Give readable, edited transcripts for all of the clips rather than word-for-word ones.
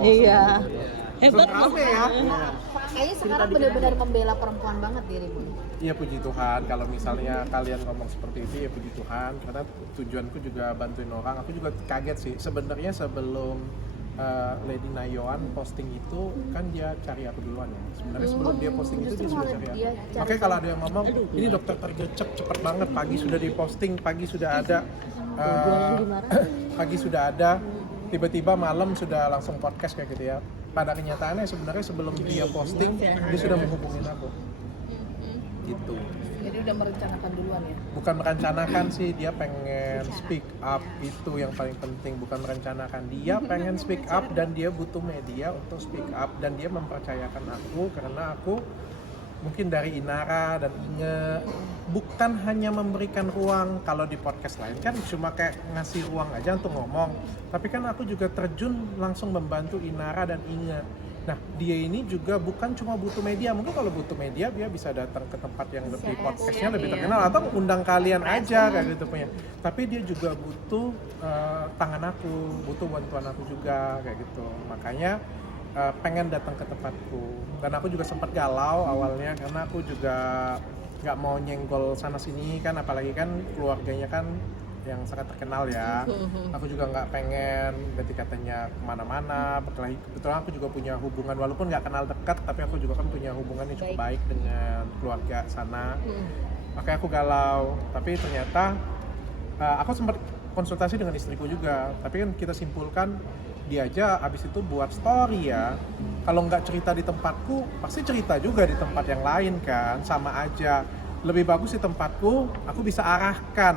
host. Iya. Hebat rame ya. Kayaknya sekarang benar-benar membela perempuan banget dirimu. Iya, puji Tuhan. Kalau misalnya kalian ngomong seperti itu, ya puji Tuhan. Karena tujuanku juga bantuin orang. Aku juga kaget sih. Sebenarnya sebelum Lady Nayoan posting itu kan dia cari aku duluan ya. Sebenarnya sebelum dia posting itu dia sudah cari aku. Oke, kalau ada yang ngomong ini dokter tergecek cepet banget, pagi sudah diposting, pagi sudah ada, pagi sudah ada, tiba-tiba malam sudah langsung podcast kayak gitu ya. Pada kenyataannya sebenarnya sebelum dia posting dia sudah menghubungin aku. Gitu. Jadi udah merencanakan duluan ya? Bukan merencanakan sih, dia pengen speak up, itu yang paling penting. Bukan merencanakan, dia pengen speak up dan dia butuh media untuk speak up. Dan dia mempercayakan aku karena aku mungkin dari Inara dan Inge bukan hanya memberikan ruang. Kalau di podcast lain kan cuma kayak ngasih ruang aja untuk ngomong, tapi kan aku juga terjun langsung membantu Inara dan Inge. Nah, dia ini juga bukan cuma butuh media. Mungkin kalau butuh media, dia bisa datang ke tempat yang lebih podcastnya lebih terkenal atau undang kalian aja kayak gitu punya. Tapi dia juga butuh tangan aku, butuh bantuan aku juga kayak gitu. Makanya pengen datang ke tempatku. Dan aku juga sempat galau awalnya karena aku juga nggak mau nyenggol sana sini kan, apalagi kan keluarganya kan yang sangat terkenal ya. Aku juga nggak pengen berarti katanya kemana-mana. Kebetulan aku juga punya hubungan, walaupun nggak kenal dekat, tapi aku juga kan punya hubungan yang cukup baik dengan keluarga sana. Makanya aku galau. Tapi ternyata aku sempat konsultasi dengan istriku juga. Tapi kan kita simpulkan dia aja abis itu buat story ya. Kalau nggak cerita di tempatku, pasti cerita juga di tempat yang lain kan. Sama aja. Lebih bagus di tempatku, aku bisa arahkan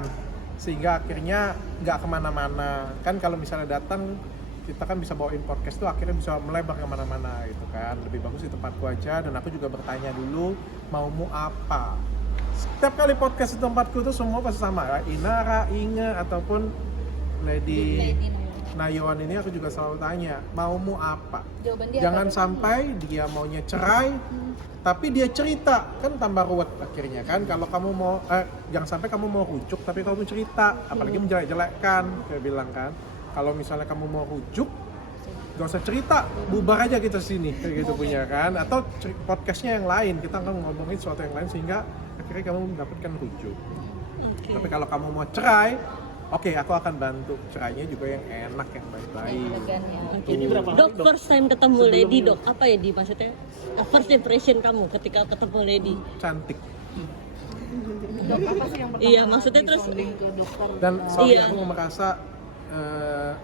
sehingga akhirnya nggak kemana-mana kan. Kalau misalnya datang kita kan bisa bawain podcast tuh akhirnya bisa melebar kemana-mana gitu kan. Lebih bagus di tempatku aja. Dan aku juga bertanya dulu maumu apa. Setiap kali podcast di tempatku tuh semua pasti sama, Inara, Inge ataupun Lady Nayoan ini aku juga selalu tanya maumu apa. Jangan sampai dia maunya cerai tapi dia cerita, kan tambah ruwet akhirnya kan. Kalau kamu mau jangan sampai kamu mau rujuk tapi kamu cerita, apalagi menjelek-jelekkan kayak bilang kan. Kalau misalnya kamu mau rujuk gak usah cerita, bubar aja kita sini kayak gitu punya kan. Atau podcastnya yang lain, kita akan ngomongin sesuatu yang lain sehingga akhirnya kamu mendapatkan rujuk. Tapi kalau kamu mau cerai, oke, aku akan bantu cerainya juga yang enak, yang baik-baik. Ini berapa Dok, first time ketemu Lady, Dok, apa ya maksudnya? First impression kamu ketika ketemu Lady? Cantik. Dok, apa sih yang pertama? Iya, maksudnya terus ke dokter? Dan sorry, aku merasa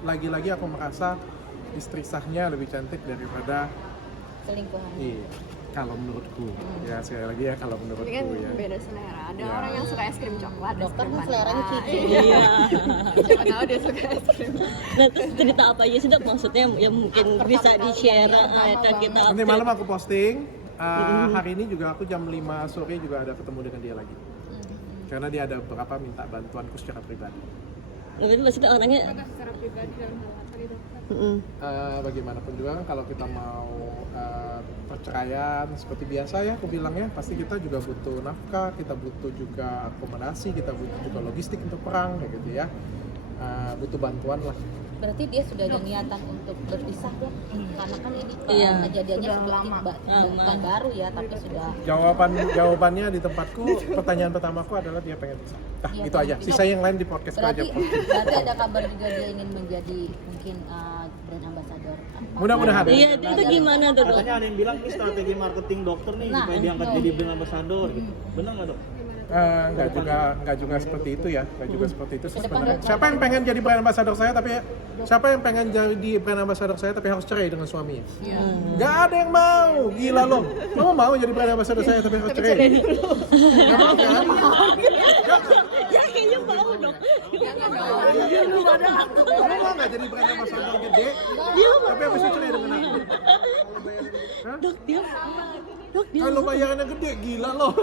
lagi-lagi aku merasa istri sahnya lebih cantik daripada Selingkuhan. iya, kalau menurutku. Ya sekali lagi ya, kalau menurutku Ini kan ya. beda selera. Ada Ya. orang yang suka es krim coklat, Dokter es kan krim seleranya vanilla. Cici. iya. Siapa tahu dia suka es krim. Nah, terus cerita apa aja sih, Dok? Maksudnya yang mungkin bisa di-share ke kita. Nanti malam aku posting. Hari ini juga aku jam 5 sore juga ada ketemu dengan dia lagi. Karena dia ada beberapa minta bantuanku secara pribadi. Tapi maksudnya orangnya Secara pribadi dalam hal apa nih dokter? Bagaimanapun juga kan kalau kita mau perceraian seperti biasa ya, aku bilangnya pasti kita juga butuh nafkah, kita butuh juga akomodasi, kita butuh juga logistik untuk perang kayak gitu ya. Butuh bantuan lah. Berarti dia sudah ada niatan untuk berpisah ya? Karena kan ini Iya. kejadiannya Sudah seperti lama. bukan baru ya, tapi sudah. Jawabannya di tempatku, pertanyaan pertamaku adalah dia pengen pisah. Nah, Iya, itu aja. pengen Sisa yang lain di podcastku aja. Berarti ada kabar juga dia ingin menjadi mungkin brand ambassador. Mudah-mudahan. iya, itu gimana tuh, Dok? Katanya ada yang bilang ini strategi marketing dokter nih Nah, supaya diangkat itu. jadi brand ambassador gitu. Benar nggak, Dok? Enggak juga seperti itu ya, enggak juga seperti itu sebenarnya. Siapa yang pengen jadi brand ambassador saya tapi siapa yang pengen jadi brand ambassador saya tapi harus cerai dengan suaminya? Enggak ada yang mau, gila loh. Kamu mau jadi brand ambassador saya tapi harus cerai? Enggak mau kan? Ya, kayaknya mau, Dok. Kamu mau nggak jadi brand ambassador gede? Tapi habis itu cerai dengan aku? Hah? Dok, dia Kalau bayarannya gede, gila loh.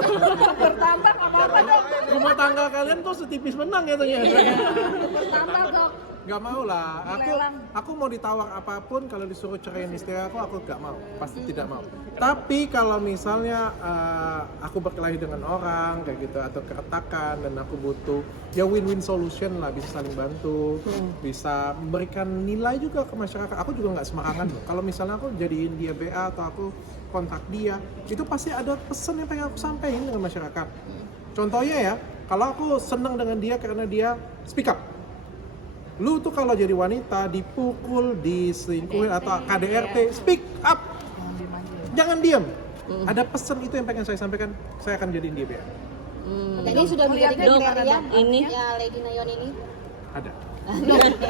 Rumah tangga kalian tuh setipis menang ya ternyata. Bertambah dok. Nggak mau lah. Aku mau ditawar apapun, kalau disuruh ceraiin istri aku nggak mau, pasti tidak mau. Tapi kalau misalnya aku berkelahi dengan orang kayak gitu atau keretakan dan aku butuh ya win-win solution lah, bisa saling bantu, bisa memberikan nilai juga ke masyarakat. Aku juga nggak sembarangan loh. Kalau misalnya aku jadiin dia BA atau aku kontak dia, itu pasti ada pesan yang pengen aku sampaikan dengan masyarakat. Contohnya ya, kalau aku senang dengan dia karena dia speak up. Lu tuh kalau jadi wanita dipukul, diselingkuhin atau KDRT, speak up. Jangan diam. Ada pesan itu yang pengen saya sampaikan, saya akan jadiin dia BA. Ini sudah menjadi Dok, kriteria ini. ya Lady Nayon ini. Ada.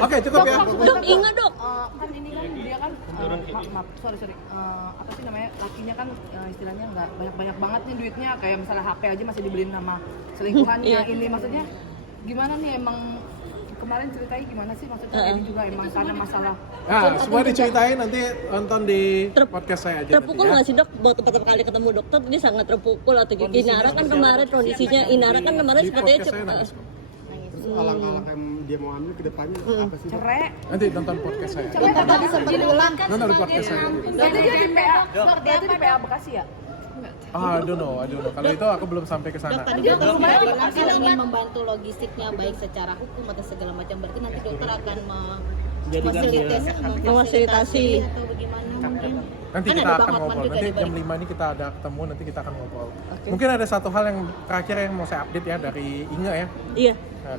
Oke, cukup ya. Dok, ingat dok. Kan ini kan dia kan maaf sorry apa sih namanya, lakinya kan istilahnya nggak banyak banget nih duitnya, kayak misalnya HP aja masih dibeliin sama selingkuhannya. Ini maksudnya gimana nih, emang kemarin ceritain gimana sih maksudnya ini juga emang karena masalah Nah, semua diceritain nanti nonton di podcast saya aja. Terpukul nanti nggak sih dok? Buat pertama kali ketemu dokter, dia sangat terpukul atau Inara kan kemarin kondisinya, Inara kan kemarin Di sepertinya podcast saya nangis kok. Alang-alang yang dia mau ambil ke depannya apa sih? Dok? cerai. Nanti nonton podcast saya. Tadi sempat diulang. Nonton di podcast saya. Berarti dia di PA, berarti di PA Bekasi ya? I don't know. Kalau itu aku belum sampai ke sana. Tadi dokter bilang kalau ingin membantu logistiknya baik secara hukum atau segala macam, berarti nanti dokter akan Memfasilitasi. atau bagaimana mungkin. Nanti Kan kita ada akan Bang Hotman ngobrol. juga Nanti di balik. jam 5 ini kita ada ketemu, nanti kita akan ngobrol. Mungkin ada satu hal yang terakhir yang mau saya update ya dari Inge ya. Iya. Nah,